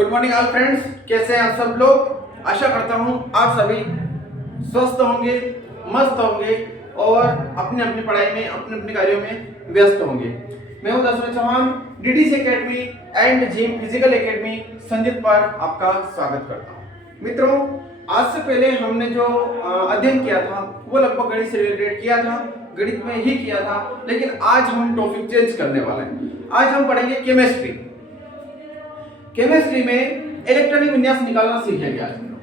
Good morning all friends, कैसे हैं आप सब लोग। आशा करता हूं आप सभी स्वस्थ होंगे, मस्त होंगे और अपनी अपनी पढ़ाई में अपने अपने कार्यों में व्यस्त होंगे। मैं हूं Dashrath Chauhan, DDC academy and gym physical academy Sanjit पर आपका स्वागत करता हूं। मित्रों, आज से पहले हमने जो अध्ययन किया था वो लगभग गणित से रिलेटेड किया था, गणित में ही किया था, लेकिन आज हम टॉपिक चेंज करने वाले हैं। आज हम पढ़ेंगे केमिस्ट्री। केमिस्ट्री में इलेक्ट्रॉनिक विन्यास निकालना सीखेंगे आज हम लोग।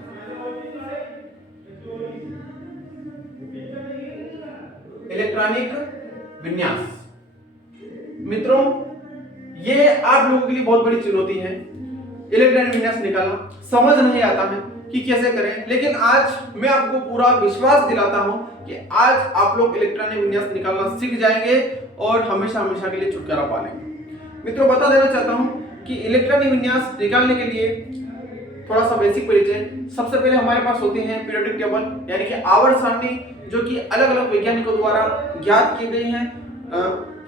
इलेक्ट्रॉनिक विन्यास मित्रों, ये आप लोगों के लिए बहुत बड़ी चुनौती है। इलेक्ट्रॉनिक विन्यास निकालना समझ नहीं आता है कि कैसे करें, लेकिन आज मैं आपको पूरा विश्वास दिलाता हूं कि आज आप लोग इलेक्ट्रॉनिक विन्यास निकालना सीख जाएंगे और हमेशा हमेशा के लिए छुटकारा पा लेंगे। मित्रों, बता देना चाहता हूं कि इलेक्ट्रॉनिक विन्यास निकालने के लिए थोड़ा सा बेसिक परिचय। सबसे पहले हमारे पास होती है पीरियोडिक टेबल, यानी कि आवर्त सारणी, जो कि अलग अलग वैज्ञानिकों द्वारा ज्ञात की गई है।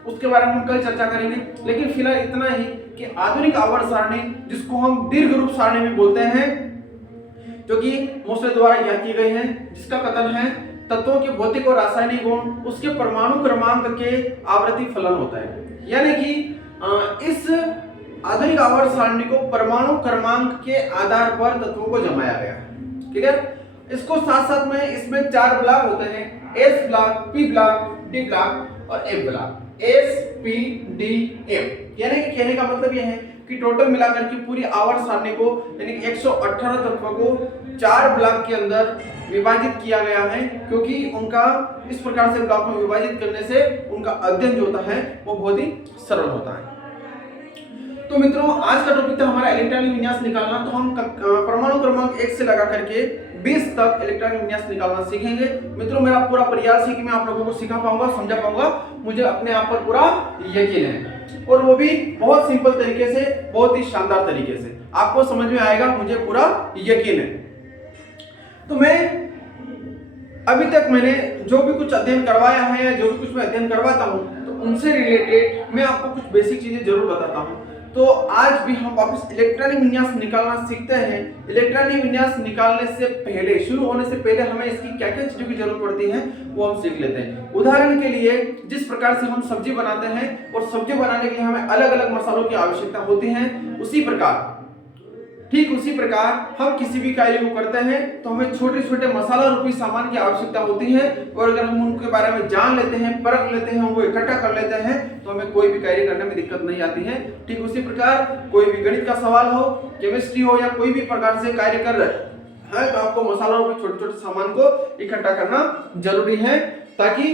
उसके बारे में हम कल चर्चा करेंगे, लेकिन फिलहाल इतना ही कि आधुनिक आवर्त सारणी, जिसको हम दीर्घ रूप सारणी भी बोलते हैं, जो कि मोस्ले द्वारा ज्ञात की गई है, जिसका कथन है तत्वों के भौतिक और रासायनिक गुण उसके परमाणु क्रमांक के आवर्ती फलन होता है। यानी कि इस आधुनिक आवर्त सारणी को परमाणु क्रमांक के आधार पर तत्वों को जमाया गया है। क्लियर? इसको साथ साथ में इसमें 4 ब्लॉक होते हैं, S block, P block, D block और F block. S, P, D, F. यानी कि कहने का मतलब यह है कि टोटल मिलाकर की पूरी आवर्त सारणी को, यानी कि 118 तत्वों को 4 ब्लॉक के अंदर विभाजित किया गया है, क्योंकि उनका इस प्रकार से ब्लॉक में विभाजित करने से उनका अध्ययन जो होता है वो बहुत ही सरल होता है। तो मित्रों, आज का टॉपिक था हमारा इलेक्ट्रॉनिक विन्यास निकालना। तो हम परमाणु क्रमांक 1 से लगा करके 20 तक इलेक्ट्रॉनिक विन्यास निकालना सीखेंगे। मित्रों, मेरा पूरा प्रयास है कि मैं आप लोगों को सिखा पाऊंगा, समझा पाऊंगा। मुझे अपने आप पर पूरा यकीन है, और वो भी बहुत सिंपल तरीके से, बहुत ही शानदार तरीके से आपको समझ में आएगा, मुझे पूरा यकीन है। तो मैं अभी तक मैंने जो भी कुछ अध्ययन करवाया है या जो भी कुछ मैं अध्ययन करवाता हूं, तो उनसे रिलेटेड मैं आपको कुछ बेसिक चीजें जरूर बताता हूं। तो आज भी हम वापस इलेक्ट्रॉनिक विन्यास निकालना सीखते हैं। इलेक्ट्रॉनिक विन्यास निकालने से पहले, शुरू होने से पहले हमें इसकी क्या क्या चीजों की जरूरत पड़ती है वो हम सीख लेते हैं। उदाहरण के लिए, जिस प्रकार से हम सब्जी बनाते हैं और सब्जी बनाने के लिए हमें अलग अलग मसालों की आवश्यकता होती है, ठीक उसी प्रकार हम किसी भी कार्य को करते हैं तो हमें छोटे छोटे मसाला रूपी सामान की आवश्यकता होती है, और अगर हम उनके बारे में जान लेते हैं, परख लेते हैं, वो इकट्ठा कर लेते हैं, तो हमें कोई भी कार्य करने में दिक्कत नहीं आती है। ठीक उसी प्रकार कोई भी गणित का सवाल हो, केमिस्ट्री हो, या कोई भी प्रकार से कार्य कर रहे हैं, तो आपको मसाला रूपी छोटे छोटे सामान को इकट्ठा करना जरूरी है, ताकि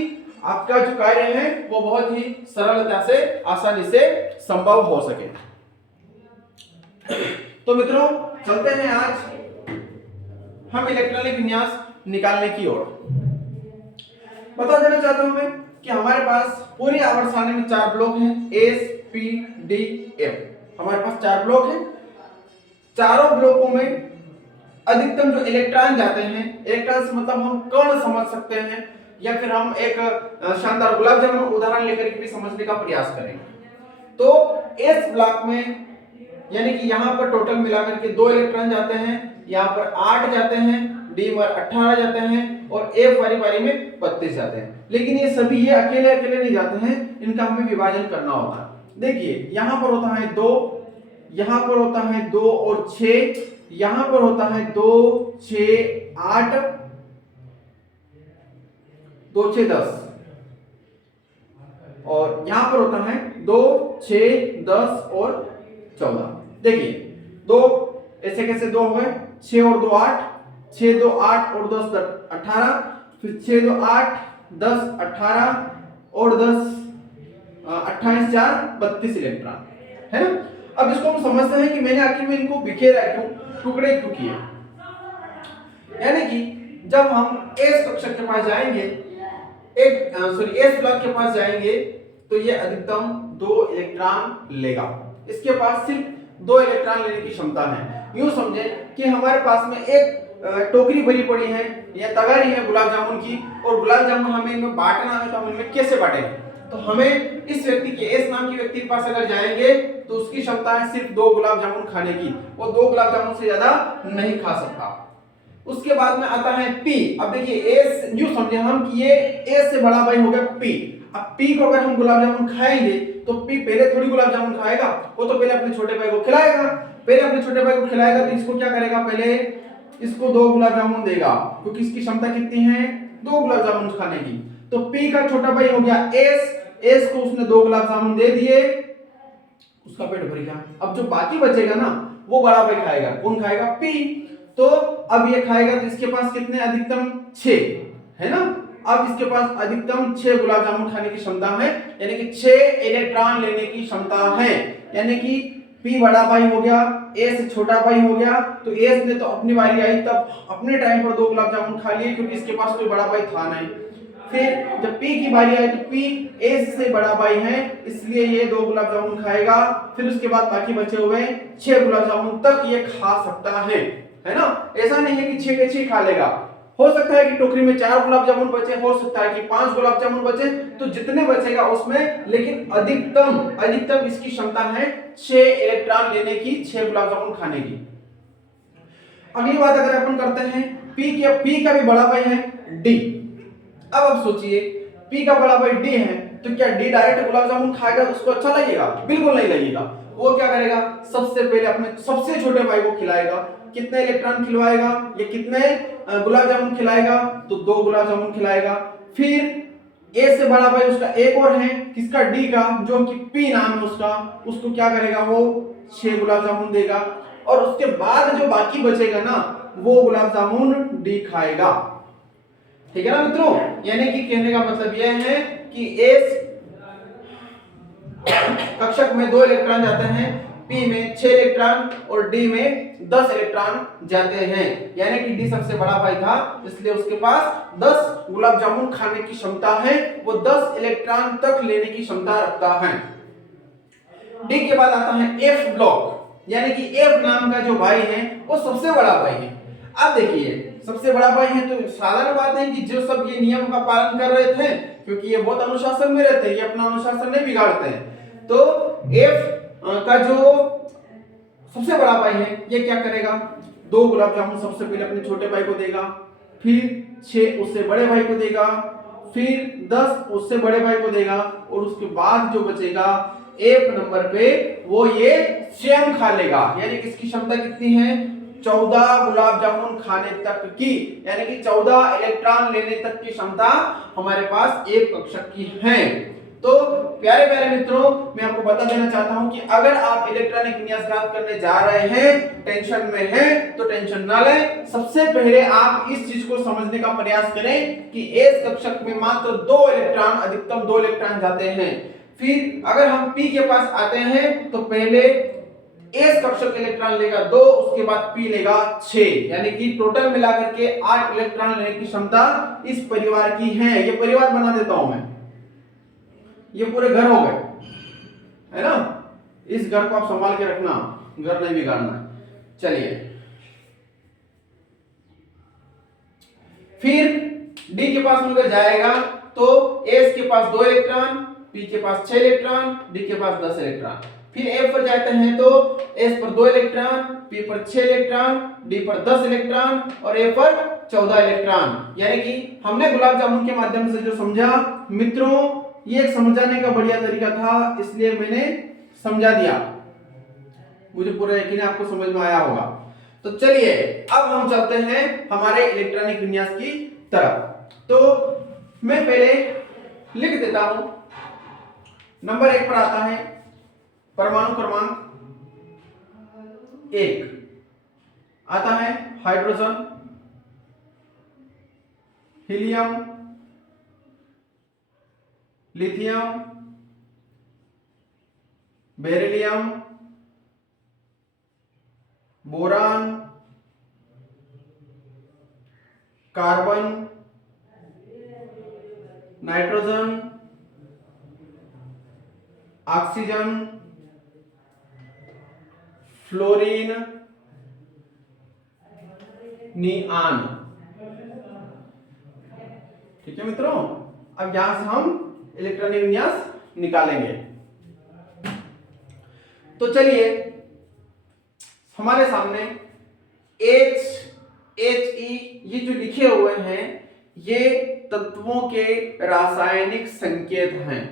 आपका जो कार्य है वो बहुत ही सरलता से, आसानी से संभव हो सके। तो मित्रों, चलते हैं आज हम इलेक्ट्रॉनिक विन्यास निकालने की ओर। बता देना चाहता हूं मैं कि हमारे पास पूरी आवर्त सारणी में 4 ब्लॉक हैं, एस, पी, डी, एफ। हमारे पास 4 ब्लॉक हैं। चारों ब्लॉकों में अधिकतम जो इलेक्ट्रॉन जाते हैं, इलेक्ट्रॉन से मतलब हम कण समझ सकते हैं, या फिर हम एक शानदार गुलाब जामुन उदाहरण लेकर के भी समझने का प्रयास करेंगे। तो एस ब्लॉक में, यानी कि यहाँ पर टोटल मिलाकर के 2 इलेक्ट्रॉन जाते हैं, यहाँ पर 8 जाते हैं, डी में 18 जाते हैं, और एफ वाली पारी में 32 जाते हैं। लेकिन ये सभी ये अकेले अकेले नहीं जाते हैं, इनका हमें विभाजन करना होता है। देखिए, यहाँ पर होता है 2, यहाँ पर होता है 2 और 6, यहाँ पर होता है 2, 6, 8, 2, 6, 10, और यहाँ पर होता है 2, 6, 10 और 14। देखिए, 2 ऐसे कैसे 2 हो गए, 6 और 2 8, 6 2 8 और 10 18, फिर 6 2 8, 10 18 और 10 28 4 32 इलेक्ट्रॉन है ना। अब इसको हम समझते हैं कि मैंने आखिर में इनको बिखेरा क्यों, टुकड़े क्यों किए। यानी कि जब हम एस कक्षक के पास जाएंगे, एस ब्लॉक के पास जाएंगे, तो ये अधिकतम 2 इलेक्ट्रॉन लेगा। इसके पास सिर्फ 2 इलेक्ट्रॉन लेने की क्षमता है। यूं समझे कि हमारे पास में एक टोकरी भरी पड़ी है या तगारी है गुलाब जामुन की, और गुलाब जामुन हमें इनमें बांटना है, तो हम इनमें कैसे बांटेंगे। तो हमें इस व्यक्ति के, एस नाम के व्यक्ति के पास अगर जाएंगे तो उसकी क्षमता है सिर्फ 2 गुलाब जामुन खाने की, वो 2 गुलाब जामुन से ज्यादा नहीं खा सकता। उसके बाद में आता है पी। अब देखिए एस यूं समझे हम कि ये एस से बड़ा भाई हो गया पी। अब पी को अगर हम गुलाब जामुन खाएंगे तो पी पहले थोड़ी गुलाब जामुन खाएगा, वो तो पहले अपने छोटे भाई को खिलाएगा। पहले अपने छोटे भाई को खिलाएगा तो इसको क्या करेगा, पहले इसको 2 गुलाब जामुन देगा, क्योंकि इसकी क्षमता कितनी है, 2 गुलाब जामुन खाने की। तो पी का छोटा भाई हो गया एस, एस को उसने 2 गुलाब जामुन दे दिए, उसका पेट भर गया। अब जो बाकी बचेगा ना वो बड़ा भाई खाएगा। कौन खाएगा, पी। तो अब ये खाएगा तो इसके पास कितने, अधिकतम 6 है ना। अब इसके पास अधिकतम 6 गुलाब जामुन खाने की क्षमता है, यानी कि 6 इलेक्ट्रॉन लेने की क्षमता है। यानी कि पी बड़ा भाई हो गया, एस छोटा भाई हो गया। तो एस ने तो अपनी बारी आई तब अपने टाइम पर 2 गुलाब जामुन खा लिए, क्योंकि इसके पास कोई बड़ा भाई था नहीं। फिर जब पी की बारी आई तो पी एस से बड़ा भाई है, इसलिए ये 2 गुलाब जामुन खाएगा। फिर उसके बाद बाकी बचे हुए 6 गुलाब जामुन तक ये खा सकता है ना। ऐसा नहीं है कि 6 के 6 खा लेगा, हो सकता है कि टोकरी में 4 गुलाब जामुन बचे, हो सकता है कि 5 गुलाब जामुन बचे, तो जितने बचेगा उसमें, लेकिन अधिकतम इसकी क्षमता है 6 इलेक्ट्रॉन लेने की, 6 गुलाब जामुन खाने की। अगली बात अगर अपन करते हैं पी का भी बड़ा भाई है डी। अब आप सोचिए पी का बड़ा भाई डी है, तो क्या डी डायरेक्ट गुलाब जामुन खाएगा तो उसको अच्छा लगेगा, बिल्कुल नहीं लगेगा। वो क्या करेगा, सबसे पहले अपने सबसे छोटे भाई को खिलाएगा। कितने इलेक्ट्रॉन खिलवाएगा, ये कितने गुलाब जामुन खिलाएगा, तो 2 गुलाब जामुन खिलाएगा। फिर ए से बड़ा भाई उसका एक और है, किसका, डी का, जो कि पी नाम है उसका, उसको क्या करेगा, वो 6 गुलाब जामुन देगा। और उसके बाद जो बाकी बचेगा ना वो गुलाब जामुन डी खाएगा। ठीक है ना मित्रों, यानी कि कहने का मतलब यह है कि एस कक्षक में 2 इलेक्ट्रॉन जाते हैं, पी में 6 इलेक्ट्रॉन और डी में 10 इलेक्ट्रॉन जाते हैं। यानी कि डी सबसे बड़ा भाई था, इसलिए उसके पास 10 गुलाब जामुन खाने की क्षमता है, वो 10 इलेक्ट्रॉन तक लेने की क्षमता रखता है। डी के बाद आता है एफ ब्लॉक, यानी कि एफ नाम का जो भाई है वो सबसे बड़ा भाई है। अब देखिए सबसे बड़ा भाई है तो साधारण बात है कि जो सब ये नियम का पालन कर रहे थे, क्योंकि ये बहुत अनुशासन में रहते हैं, ये अपना अनुशासन नहीं बिगाड़ते हैं। तो एफ का जो सबसे बड़ा भाई है ये क्या करेगा, 2 गुलाब जामुन सबसे पहले अपने छोटे भाई को देगा, फिर 6 उससे बड़े भाई को देगा, फिर 10 उससे बड़े भाई को देगा, और उसके बाद जो बचेगा एफ नंबर पे वो ये स्वयं खा लेगा। यानी कि इसकी क्षमता कितनी है, 14 गुलाब जामुन खाने तक की, यानी कि 14 इलेक्ट्रॉन लेने तक की क्षमता हमारे पास एक कक्षक की है। तो प्यारे प्यारे मित्रों, मैं आपको बता देना चाहता हूं कि अगर आप इलेक्ट्रॉनिक विन्यास ज्ञात करने जा रहे हैं, टेंशन में हैं, तो टेंशन ना लें। सबसे पहले आप इस चीज को समझने का प्रयास करें कि एस कक्षक में मात्र 2 इलेक्ट्रॉन, अधिकतम 2 इलेक्ट्रॉन जाते हैं। फिर अगर हम पी के पास आते हैं तो पहले एस कक्षक इलेक्ट्रॉन लेगा 2, उसके बाद पी लेगा 6, यानी कि टोटल मिलाकर के 8 इलेक्ट्रॉन लेने की क्षमता इस परिवार की है। ये परिवार बना देता हूं मैं, ये पूरे घर हो गए, है ना। इस घर को आप संभाल के रखना, घर नहीं बिगाड़ना। चलिए फिर डी के पास अगर जाएगा तो एस के पास 2 इलेक्ट्रॉन, पी के पास 6 इलेक्ट्रॉन, डी के पास 10 इलेक्ट्रॉन। फिर एफ पर जाते हैं तो एस पर 2 इलेक्ट्रॉन, पी पर 6 इलेक्ट्रॉन, डी पर 10 इलेक्ट्रॉन और ए पर 14 इलेक्ट्रॉन। यानी कि हमने गुलाब जामुन के माध्यम से जो समझा मित्रों, ये एक समझाने का बढ़िया तरीका था, इसलिए मैंने समझा दिया। मुझे पूरा यकीन है आपको समझ में आया होगा। तो चलिए अब हम चलते हैं हमारे इलेक्ट्रॉनिक विन्यास की तरफ। तो मैं पहले लिख देता हूं। नंबर 1 पर आता है परमाणु क्रमांक 1, आता है hydrogen, helium, lithium, beryllium, boron, carbon, nitrogen, oxygen, fluorine, neon. ठीक है मित्रों, अब यहां से हम इलेक्ट्रॉनिक विन्यास निकालेंगे। तो चलिए हमारे सामने HE ये जो लिखे हुए हैं ये तत्वों के रासायनिक संकेत हैं।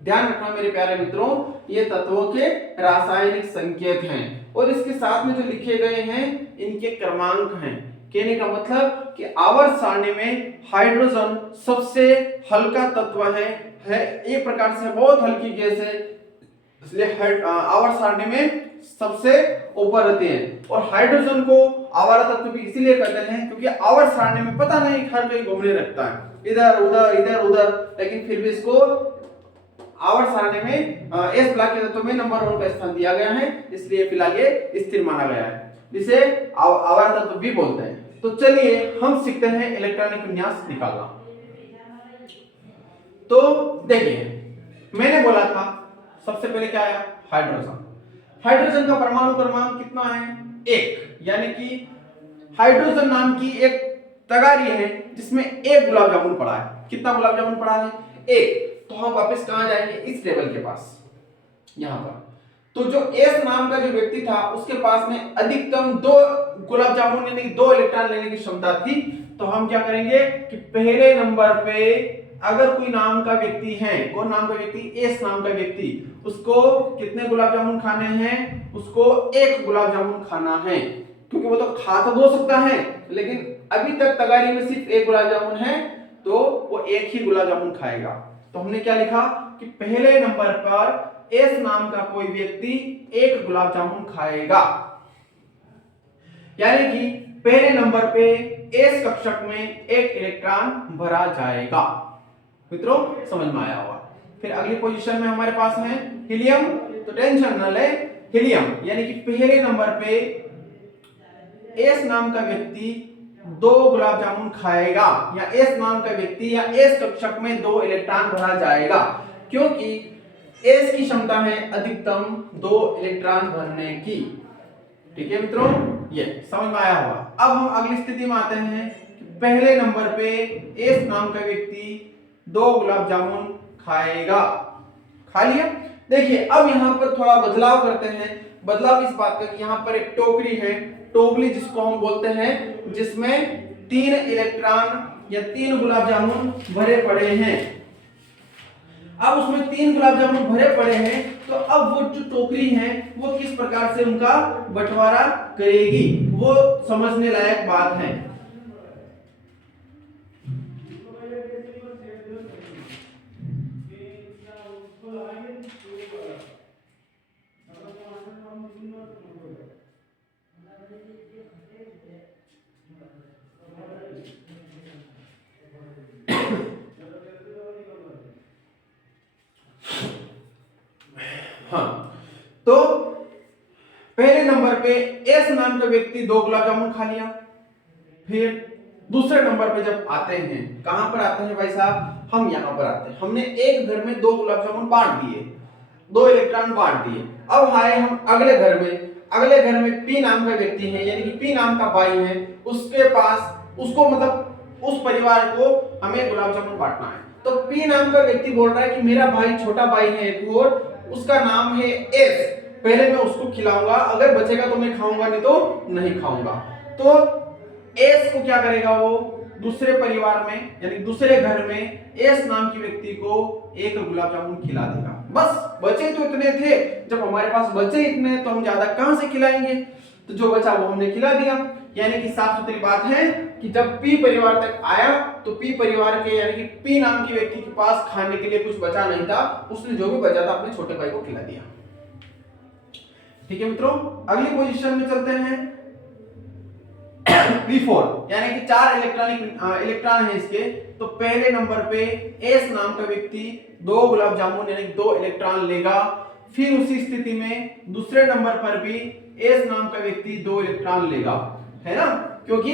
ध्यान रखना मेरे प्यारे मित्रों, ये तत्वों के रासायनिक संकेत हैं और इसके साथ में जो लिखे गए हैं इनके क्रमांक हैं। कहने का मतलब कि आवर्त सारणी में हाइड्रोजन सबसे हल्का तत्व है एक प्रकार से बहुत हल्की गैस है, इसलिए आवर्त सारणी में सबसे ऊपर रहते हैं। और हाइड्रोजन को आवर्त तत्व भी इसीलिए कहते हैं क्योंकि आवर्त सारणी में पता नहीं हर कहीं घूमने लगता है, इधर उधर, लेकिन फिर भी इसको आवर्त सारणी में एस ब्लॉक के तत्व में नंबर 1 का स्थान दिया गया है, इसलिए फिलहाल ये स्थिर माना गया है, जिसे आवर्त तत्व भी बोलते हैं। तो चलिए हम सीखते हैं इलेक्ट्रॉनिक विन्यास निकालना। तो देखिए मैंने बोला था सबसे पहले क्या आया, हाइड्रोजन का परमाणु क्रमांक कितना है, 1, यानी कि हाइड्रोजन नाम की एक तगारी है जिसमें एक गुलाब जामुन पड़ा है। कितना गुलाब जामुन पड़ा है, 1। तो हम वापस कहां जाएंगे, इस टेबल के पास, यहां पर। तो जो एस नाम का जो व्यक्ति था उसके पास में अधिकतम 2 गुलाब जामुन यानी 2 इलेक्ट्रॉन लेने की क्षमता थी। तो हम क्या करेंगे कि पहले नंबर पे अगर कोई नाम का व्यक्ति है, कौन नाम का व्यक्ति, एस नाम का व्यक्ति, उसको कितने गुलाब जामुन खाने हैं, उसको 1 गुलाब जामुन खाना है, क्योंकि वो तो खा तो 2 सकता है लेकिन अभी तक तगारी में सिर्फ 1 गुलाब जामुन है तो वो 1 ही गुलाब जामुन खाएगा। तो हमने क्या लिखा कि पहले नंबर पर एस नाम का कोई व्यक्ति 1 गुलाब जामुन खाएगा, यानी कि पहले नंबर पे एस कक्षक में 1 इलेक्ट्रॉन भरा जाएगा। मित्रों समझ में आया होगा। फिर अगली पोजीशन में हमारे पास है हीलियम। तो टेंशन न ले, हीलियम यानी कि पहले नंबर पे एस नाम का व्यक्ति 2 गुलाब जामुन खाएगा, या एस नाम का व्यक्ति या एस कक्षक में 2 इलेक्ट्रॉन भरा जाएगा, क्योंकि एस की क्षमता है अधिकतम 2 इलेक्ट्रॉन भरने की। ठीक है मित्रों, ये समझ में आया होगा। अब हम अगली स्थिति में आते हैं कि पहले नंबर पे एस नाम का व्यक्ति 2 गुलाब जामुन खाएगा, खा लिया। देखिए अब यहाँ पर थोड़ा बदलाव करते हैं। बदलाव इस बात का कि यहाँ पर एक टोकरी है, टोकरी जिसको हम बोलते हैं, जिसमें 3 इलेक्ट्रॉन या 3 गुलाब जामुन भरे पड़े हैं। अब उसमें 3 गुलाब जामुन भरे पड़े हैं, तो अब वो जो टोकरी है वो किस प्रकार से उनका बंटवारा करेगी, वो समझने लायक बात है। हाँ, तो पहले नंबर पे एस नाम का व्यक्ति 2 गुलाब जामुन खा लिया। फिर दूसरे नंबर पे जब आते हैं, कहां पर आते हैं भाई साहब, हम यहां पर आते हैं। हमने एक घर में 2 गुलाब जामुन बांट दिए, 2 इलेक्ट्रॉन बांट दिए। अब आए हम अगले घर में। अगले घर में पी नाम का व्यक्ति है, यानी कि पी नाम का भाई है, उसके पास उसको मतलब उस परिवार को हमें गुलाब जामुन बांटना है। तो पी नाम का व्यक्ति बोल रहा है कि मेरा भाई छोटा भाई है एक और, उसका नाम है एस, पहले मैं उसको खिलाऊंगा, अगर बचेगा तो मैं खाऊंगा, नहीं तो नहीं खाऊंगा। तो एस को क्या करेगा, वो दूसरे परिवार में यानी दूसरे घर में एस नाम की व्यक्ति को 1 गुलाब जामुन खिला देगा। बस बचे तो इतने थे, जब हमारे पास बचे इतने तो हम ज्यादा कहां से खिलाएंगे, तो जो बचा वो हमने खिला दिया। यानी कि साफ सुथरी बात है कि जब पी परिवार तक आया तो पी परिवार के यानी कि पी नाम की व्यक्ति के पास खाने के लिए कुछ बचा नहीं था, उसने जो भी बचा था अपने छोटे भाई को खिला दिया। ठीक है मित्रों, अगली पोजीशन में चलते हैं। P4 यानी कि 4 इलेक्ट्रॉन है इसके। तो पहले नंबर पे एस नाम का व्यक्ति 2 गुलाब जामुन यानी 2 इलेक्ट्रॉन लेगा। फिर उसी स्थिति में दूसरे नंबर पर भी एस नाम का व्यक्ति 2 इलेक्ट्रॉन लेगा, है ना, क्योंकि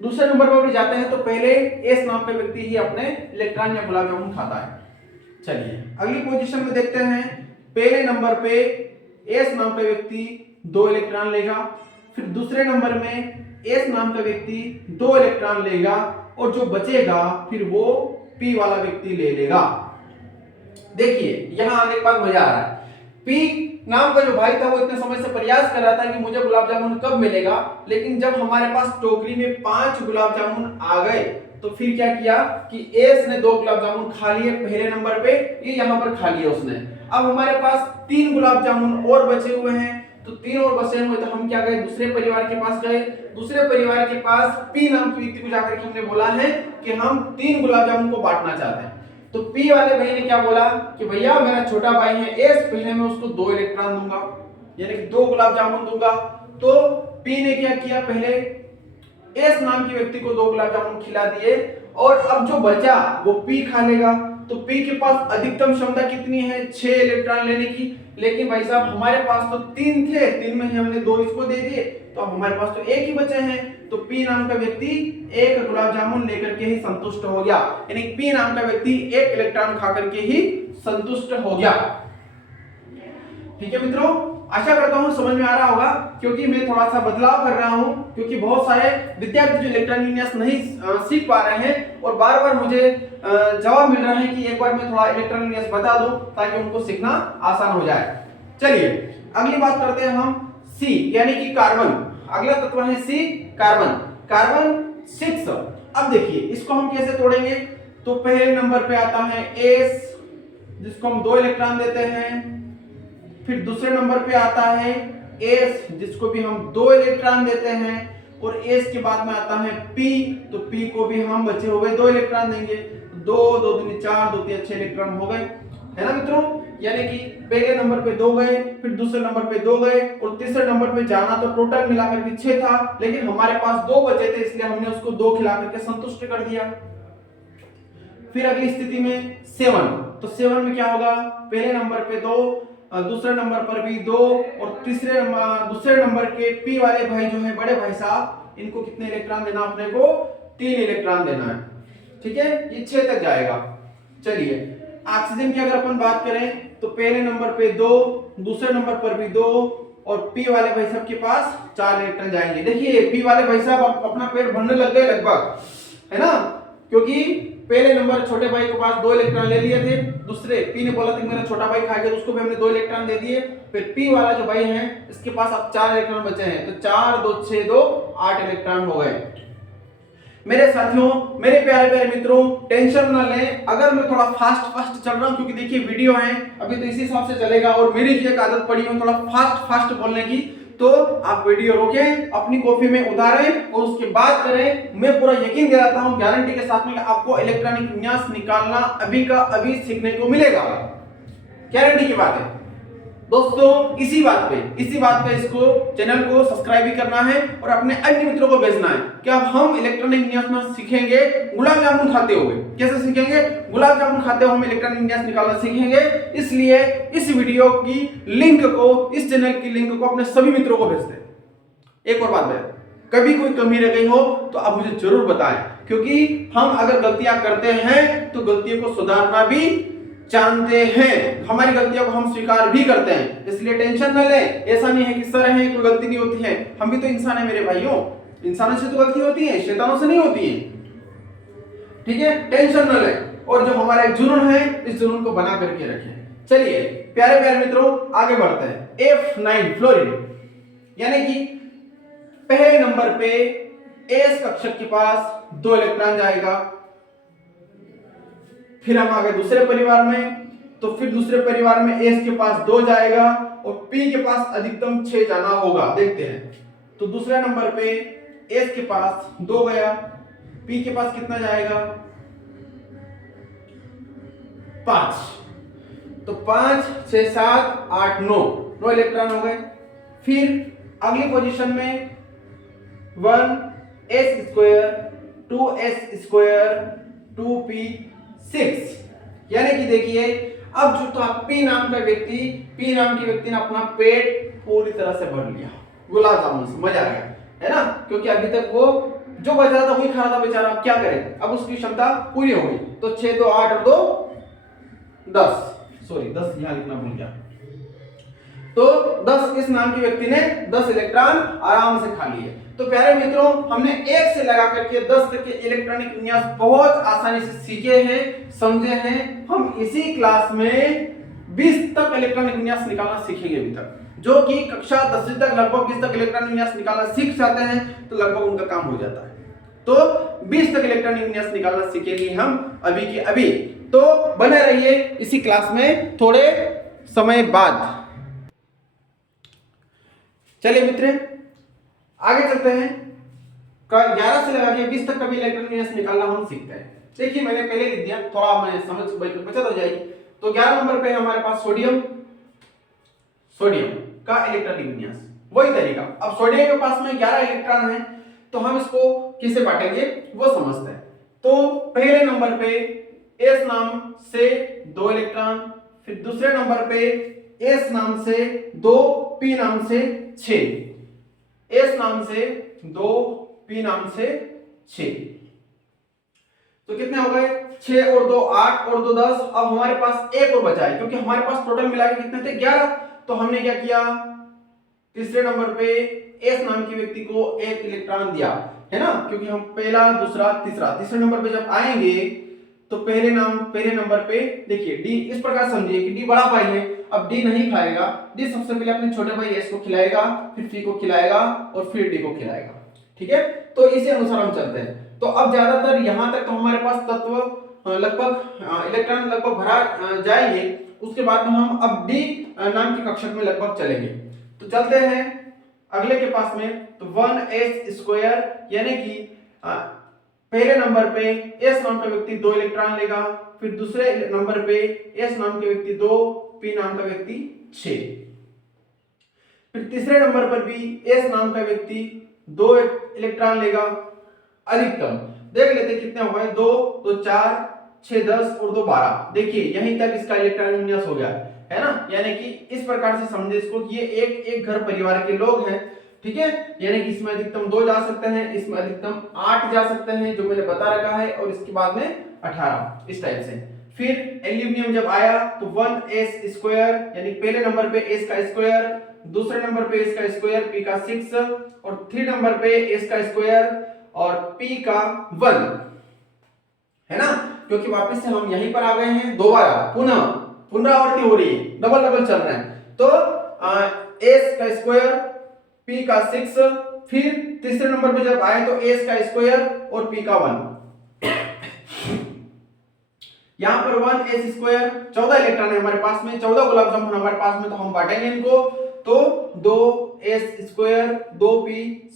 दूसरे नंबर पर भी जाते हैं तो पहले एस नाम का व्यक्ति ही अपने इलेक्ट्रॉन या गुलाब जामुन खाता है। चलिए अगली पोजीशन में देखते हैं। पहले नंबर पे एस नाम का व्यक्ति 2 इलेक्ट्रॉन लेगा। फिर दूसरे नंबर में एस नाम का व्यक्ति 2 इलेक्ट्रॉन लेगा और जो बचेगा फिर वो पी वाला व्यक्ति ले लेगा। देखिए यहाँ आने के बाद मजा आ रहा है। पी नाम का जो भाई था वो इतने समय से प्रयास कर रहा था कि मुझे गुलाब जामुन कब मिलेगा, लेकिन जब हमारे पास टोकरी में 5 गुलाब जामुन आ गए तो फिर क्या किया कि एस ने 2 गुलाब जामुन खा लिए पहले नंबर पे, ये यहाँ पर खा लिए उसने। अब हमारे पास 3 गुलाब जामुन और बचे हुए हैं, तो 3 और बचे हुए, तो हम क्या गए दूसरे परिवार के पास गए। दूसरे परिवार के पास पी नाम की व्यक्ति को जाकर के हमने बोला है कि हम 3 गुलाब जामुन को बांटना चाहते हैं। तो पी वाले भाई ने क्या बोला कि भैया मेरा छोटा भाई है एस, पहले मैं उसको 2 इलेक्ट्रॉन दूंगा, यानी कि 2 गुलाब जामुन दूंगा। तो पी ने क्या किया, पहले एस नाम के व्यक्ति को 2 गुलाब जामुन खिला दिए, और अब जो बचा वो पी खा लेगा। तो पी के पास अधिकतम क्षमता कितनी है, 6 इलेक्ट्रॉन लेने की, लेकिन भाई साहब हमारे पास तो 3 थे, 3 में हमने 2 इसको दे दिए, तो अब हमारे पास तो 1 ही बचे हैं। तो पी नाम का व्यक्ति 1 गुलाब जामुन लेकर के ही संतुष्ट हो गया, यानी पी नाम का व्यक्ति 1 इलेक्ट्रॉन खा करके ही संतुष्ट हो गया। ठीक है मित्रों, आशा करता हूं समझ में आ रहा होगा, क्योंकि मैं थोड़ा सा बदलाव कर रहा हूं, क्योंकि बहुत सारे विद्यार्थी जो इलेक्ट्रॉनिक विन्यास नहीं सीख पा रहे हैं और बार बार मुझे जवाब मिल रहा है कि एक बार मैं थोड़ा इलेक्ट्रॉनिक विन्यास बता दूं ताकि उनको सीखना आसान हो जाए। चलिए अगली बात करते हैं हम सी, यानी कि कार्बन। अगला तत्व है सी, कार्बन। कार्बन 6। अब देखिए इसको हम कैसे तोड़ेंगे, तो पहले नंबर पे आता है एस, जिसको हम 2 इलेक्ट्रॉन देते हैं। फिर दूसरे नंबर पे आता है एस, जिसको भी हम 2 इलेक्ट्रॉन देते हैं, और एस के बाद में आता है पी, तो पी को भी हम बचे हुए 2 इलेक्ट्रॉन देंगे। 2 2 दूनी 4, 2 3 6 इलेक्ट्रॉन हो गए, है ना मित्रों। यानी कि पहले नंबर पे 2 गए, फिर दूसरे नंबर पे 2 गए, और तीसरे नंबर पे जाना तो टोटल मिलाकर के 6 था, लेकिन हमारे पास 2 बचे थे, इसलिए हमने उसको 2 खिला करके संतुष्ट कर दिया। फिर अगली स्थिति में 7, तो 7 में क्या होगा, पहले नंबर पे 2, दूसरे नंबर पर भी 2, और दूसरे नंबर के पी वाले भाई जो है बड़े भाई साहब, इनको कितने इलेक्ट्रॉन देना, अपने को 3 इलेक्ट्रॉन देना है। ठीक है, ये 6 तक जाएगा। चलिए ऑक्सीजन की अगर अपन बात करें तो पहले नंबर पे 2, दूसरे नंबर पर भी 2, और पी वाले भाई साहब के पास 4 इलेक्ट्रॉन जाएंगे। देखिए पी वाले भाई साहब अपना पेट भरने लग गए लगभग, है ना, क्योंकि पहले नंबर छोटे भाई के पास 2 इलेक्ट्रॉन ले लिए थे, दूसरे पी ने बोला था कि मेरा छोटा भाई खाएगा, तो उसको भी हमने 2 इलेक्ट्रॉन दे दिए। फिर पी वाला जो भाई है इसके पास अब 4 इलेक्ट्रॉन बचे हैं, तो 4 2 6 2 8 इलेक्ट्रॉन हो गए। मेरे साथियों, मेरे प्यारे प्यारे मित्रों, टेंशन न लें अगर मैं थोड़ा फास्ट चल रहा हूं, क्योंकि देखिए वीडियो है अभी तो इसी हिसाब से चलेगा, और मेरी जो एक आदत पड़ी है थोड़ा फास्ट बोलने की, तो आप वीडियो रोकें, अपनी कॉपी में उतारें और उसके बाद करें। मैं पूरा यकीन दिलाता हूं गारंटी के साथ में कि आपको इलेक्ट्रॉनिक विन्यास निकालना अभी का अभी सीखने को मिलेगा, गारंटी की बात है दोस्तों। इसी बात पे इसको चैनल को सब्सक्राइब भी करना है और अपने अन्य मित्रों को भेजना है कि अब हम इलेक्ट्रॉनिक विन्यास में सीखेंगे गुलाब जामुन खाते हुए। कैसे सीखेंगे, गुलाब जामुन खाते हुए हम इलेक्ट्रॉनिक विन्यास निकालना सीखेंगे। इसलिए इस वीडियो की लिंक को, इस चैनल की लिंक को अपने सभी मित्रों को भेज दें। एक और बात है, कभी कोई कमी रह गई हो तो आप मुझे जरूर बताएं, क्योंकि हम अगर गलतियां करते हैं तो गलतियों को सुधारना भी जानते हैं, हमारी गलतियों को हम स्वीकार भी करते हैं, इसलिए टेंशन न लें। ऐसा नहीं है कि सर है कोई गलती नहीं होती है, हम भी तो इंसान है मेरे भाइयों, इंसानों से तो गलती होती है, शैतानों से नहीं होती है। ठीक है, टेंशन न लें, और जो हमारा एक जुनून है इस जुनून को बना करके रखें। चलिए प्यारे प्यारे मित्रों आगे बढ़ते हैं। F9 फ्लोरीन, यानी कि पहले नंबर पे एस कक्षक के पास 2 इलेक्ट्रॉन जाएगा। फिर हम आ गए दूसरे परिवार में, तो फिर दूसरे परिवार में एस के पास 2 जाएगा और पी के पास अधिकतम 6 जाना होगा। देखते हैं, तो दूसरे नंबर पे एस के पास 2 गया, पी के पास कितना जाएगा 5, तो 5 6 7 8 9 इलेक्ट्रॉन हो गए। फिर अगली पोजीशन में 1s² 2s² 2p6, यानी कि देखिए अब जो था पी नाम की व्यक्ति ने अपना पेट पूरी तरह से भर लिया गुलाब जामुन से, मजा आ गया, है ना, क्योंकि अभी तक वो जो बच रहा था वही खा रहा था बेचारा, अब क्या करे, अब उसकी क्षमता पूरी हो गई। तो 6 2 8 और 2 10, सॉरी 10 यहां लिखना भूल गया, तो 10 इस नाम के व्यक्ति ने 10 इलेक्ट्रॉन आराम से खा लिए। तो प्यारे मित्रों, हमने 1 से लगा करके 10 तक के इलेक्ट्रॉनिक विन्यास बहुत आसानी से सीखे हैं, समझे हैं। हम इसी क्लास में 20 तक इलेक्ट्रॉनिक विन्यास निकालना सीखेंगे अभी तक। जो कि कक्षा 10वीं तक लगभग 20 तक इलेक्ट्रॉनिक विन्यास निकालना सीख जाते हैं तो लगभग उनका काम हो जाता है। तो 20 तक इलेक्ट्रॉनिक विन्यास निकालना सीखेंगे हम अभी के अभी। तो बने रहिए इसी क्लास में थोड़े समय बाद। चलिए मित्र, आगे चलते हैं। 11 से लगा के 20 तक का भी इलेक्ट्रॉनिक विन्यास निकालना हम सीखते हैं। देखिए मैंने पहले लिख दिया, थोड़ा मैं समझ बचत हो जाएगी। तो 11 नंबर पे हमारे पास सोडियम का इलेक्ट्रॉनिक विन्यास, वही तरीका। अब सोडियम के पास में 11 इलेक्ट्रॉन है, तो हम इसको किसे बांटेंगे वो समझते हैं। तो पहले नंबर पे S नाम से 2 इलेक्ट्रॉन, फिर दूसरे नंबर पे S नाम से 2, P नाम से 6। S नाम से 2, P नाम से 6। तो कितने हो गए? 6 और 2 8 और 2 10। अब हमारे पास एक और बचा है, क्योंकि हमारे पास टोटल मिला के कितने थे? 11। तो हमने क्या किया, तीसरे नंबर पे एस नाम के व्यक्ति को एक इलेक्ट्रॉन दिया, है ना, क्योंकि हम पहला दूसरा तीसरा, तीसरे नंबर पे जब आएंगे तो पहले नंबर पे देखिए डी, इस प्रकार समझिए कि डी बड़ा भाई है। अब डी नहीं खाएगा, डी सबसे पहले अपने छोटे भाई एस को खिलाएगा, फिर पी को खिलाएगा और फिर डी को खिलाएगा। ठीक है, तो इसी अनुसार हम चलते हैं। तो अब ज्यादातर यहां तक तो हमारे पास तत्व लगभग इलेक्ट्रॉन लगभग भरा जाएंगे। उसके बाद में हम अब डी नाम के कक्षक में लगभग चलेंगे। तो चलते हैं अगले के पास में। तो 1s², यानी कि पहले नंबर पे s नाम का व्यक्ति 2 इलेक्ट्रॉन लेगा, फिर दूसरे नंबर पे s नाम के व्यक्ति 2, p नाम का व्यक्ति 6। फिर तीसरे नंबर पर भी s नाम का व्यक्ति 2 इलेक्ट्रॉन लेगा अधिकतम। देख लेते कितने हो गए, 2 2 4 6 10 और 2 12। देखिए यहीं तक इसका इलेक्ट्रॉनिक विन्यास हो गया है ना। यानी कि इस प्रकार से समझे इसको कि ये एक घर परिवार के लोग हैं। ठीक है, यानी कि इसमें अधिकतम 2 जा सकते हैं, इसमें अधिकतम 8 जा सकते हैं, जो मैंने बता रखा है, और इसके बाद में 18 इस टाइप से। फिर एल्यूमिनियम जब आया तो 1s², यानी पहले नंबर पे s का स्क्वायर, दूसरे नंबर पे s का स्क्वायर, p का 6, और 3 नंबर पे s का स्क्वायर और p का 1, है ना, क्योंकि वापस से हम यहीं पर आ गए हैं, दोबारा पुनरावृत्ति हो रही है, डबल चल रहा है। तो s का स्क्वायर, p का 6, फिर तीसरे नंबर पे जब आए तो s का स्क्वायर और p का 1। यहां पर 1s², 14 इलेक्ट्रॉन है हमारे पास में, 14 गुलाब जामुन हमारे पास में, तो हम बांटेंगे इनको। तो 2s², 2p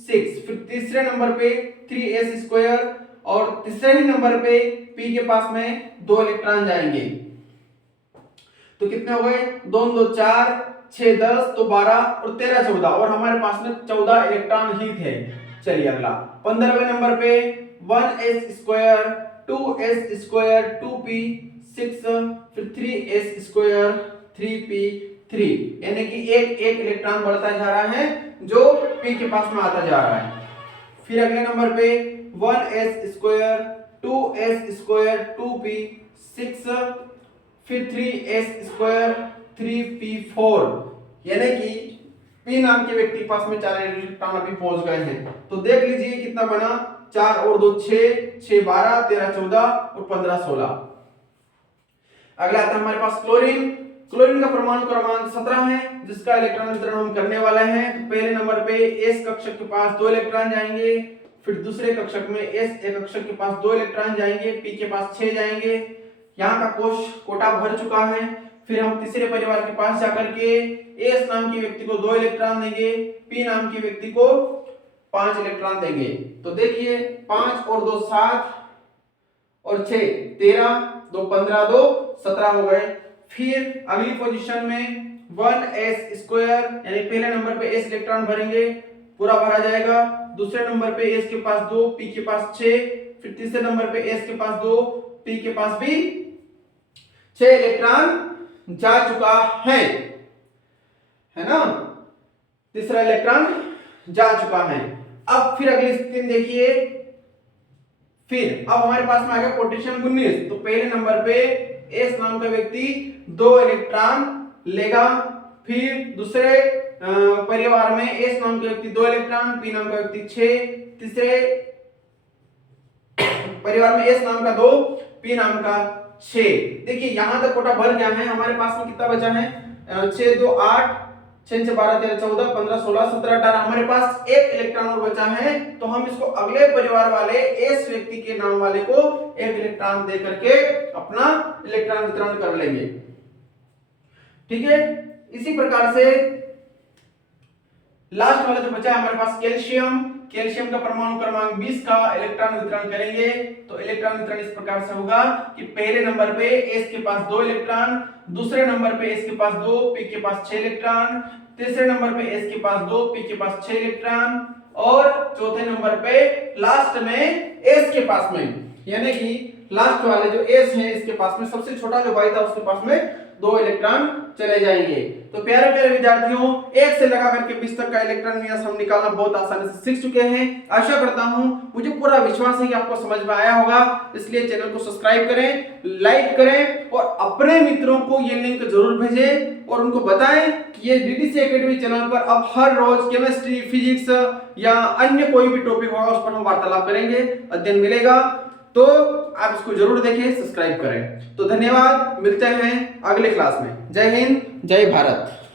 6, फिर तीसरे नंबर पे 3s² और तीसरे ही नंबर पे p के पास में 2 इलेक्ट्रॉन जाएंगे। तो कितने हो गए, 2 2 4 6 10 तो 12 और 13 14, और हमारे पास में 14 इलेक्ट्रॉन ही थे। चलिए अगला 15वें नंबर पे 1s², 2s², 2p 6, फिर 3s², 3p 3, यानी कि एक इलेक्ट्रॉन बढ़ता जा रहा है जो p के पास में आता जा रहा है। फिर अगले नंबर पे 1s², 2s², 2p 6, फिर 3s², 3p4, यानी कि p नाम के व्यक्ति के पास में 4 इलेक्ट्रॉन अभी पहुंच गए हैं। तो देख लीजिए कितना बना, 4 और 2 6, 6 12, 13 14 और 15 16। अगला आता है हमारे पास क्लोरीन। क्लोरीन का परमाणु क्रमांक 17 है, जिसका इलेक्ट्रॉन वितरण हम करने वाले हैं। तो पहले नंबर पे s कक्षक के पास 2 इलेक्ट्रॉन जाएंगे, फिर दूसरे कक्षक में s कक्षक के पास 2 इलेक्ट्रॉन जाएंगे, p के पास 6 जाएंगे। यहाँ का कोटा भर चुका है। फिर हम तीसरे परिवार के पास जाकर के s नाम के व्यक्ति को 2 इलेक्ट्रॉन देंगे, p नाम के व्यक्ति को 5 इलेक्ट्रॉन देंगे। तो देखिए 5 और 2 7 और 6 13, 2 15, 2 17 हो गए। फिर अगली पोजीशन में 1s² यानी पहले नंबर पे s इलेक्ट्रॉन भरेंगे, पूरा भरा जाएगा। दूसरे नंबर पे s के पास 2, p के पास 6, फिर तीसरे नंबर पे s के पास 2, p के पास भी 6 इलेक्ट्रॉन जा चुका है ना, तीसरा इलेक्ट्रॉन जा चुका है। अब फिर अगली स्थिति देखिए। फिर अब हमारे पास में आ गया पोटेशियम 19। तो पहले नंबर पे S नाम का व्यक्ति 2 इलेक्ट्रॉन लेगा, फिर दूसरे परिवार में एस नाम के व्यक्ति 2 इलेक्ट्रॉन, पी नाम का व्यक्ति 6, तीसरे परिवार में एस नाम का 2, पी नाम का 6। देखिए यहां तक कोटा भर गया है, हमारे पास में कितना बचा है 6 2 8, 6 6 12 13 14 15 16 17 18, हमारे पास एक इलेक्ट्रॉन और बचा है। तो हम इसको अगले परिवार वाले एस व्यक्ति के नाम वाले को एक इलेक्ट्रॉन दे करके अपना इलेक्ट्रॉन वितरण कर लेंगे। ठीक है, इसी प्रकार से लास्ट वाला जो बचा है हमारे पास कैल्शियम, कैल्शियम का परमाणु क्रमांक 20 का इलेक्ट्रॉन वितरण करेंगे। तो इलेक्ट्रॉन वितरण इस प्रकार से होगा कि पहले नंबर पे एस के पास 2 इलेक्ट्रॉन, दूसरे नंबर पे एस के पास 2, पी के पास 6 इलेक्ट्रॉन, तीसरे नंबर पे एस के पास 2, पी के पास 6 इलेक्ट्रॉन, और चौथे नंबर पे लास्ट में एस के पास में, यानी कि लास्ट वाले जो एस है इसके पास में सबसे छोटा जो भाई था उसके पास में 2 इलेक्ट्रॉन चले जाएंगे। तो प्यारे प्यारे विद्यार्थियों, 1 से लगा करके 20 तक का इलेक्ट्रॉन विन्यास हम निकालना बहुत आसानी से सीख चुके हैं। आशा करता हूं, मुझे पूरा विश्वास है कि आपको समझ में आया होगा। इसलिए चैनल को सब्सक्राइब करें, लाइक करें और अपने मित्रों को ये लिंक जरूर भेजें और उनको बताएं कि ये डीडीसी एकेडमी चैनल पर अब हर रोज केमिस्ट्री, फिजिक्स या अन्य कोई भी टॉपिक होगा उस पर हम वार्तालाप करेंगे, अध्ययन मिलेगा। तो आप इसको जरूर देखें, सब्सक्राइब करें। तो धन्यवाद, मिलते हैं अगले क्लास में। जय हिंद, जय भारत।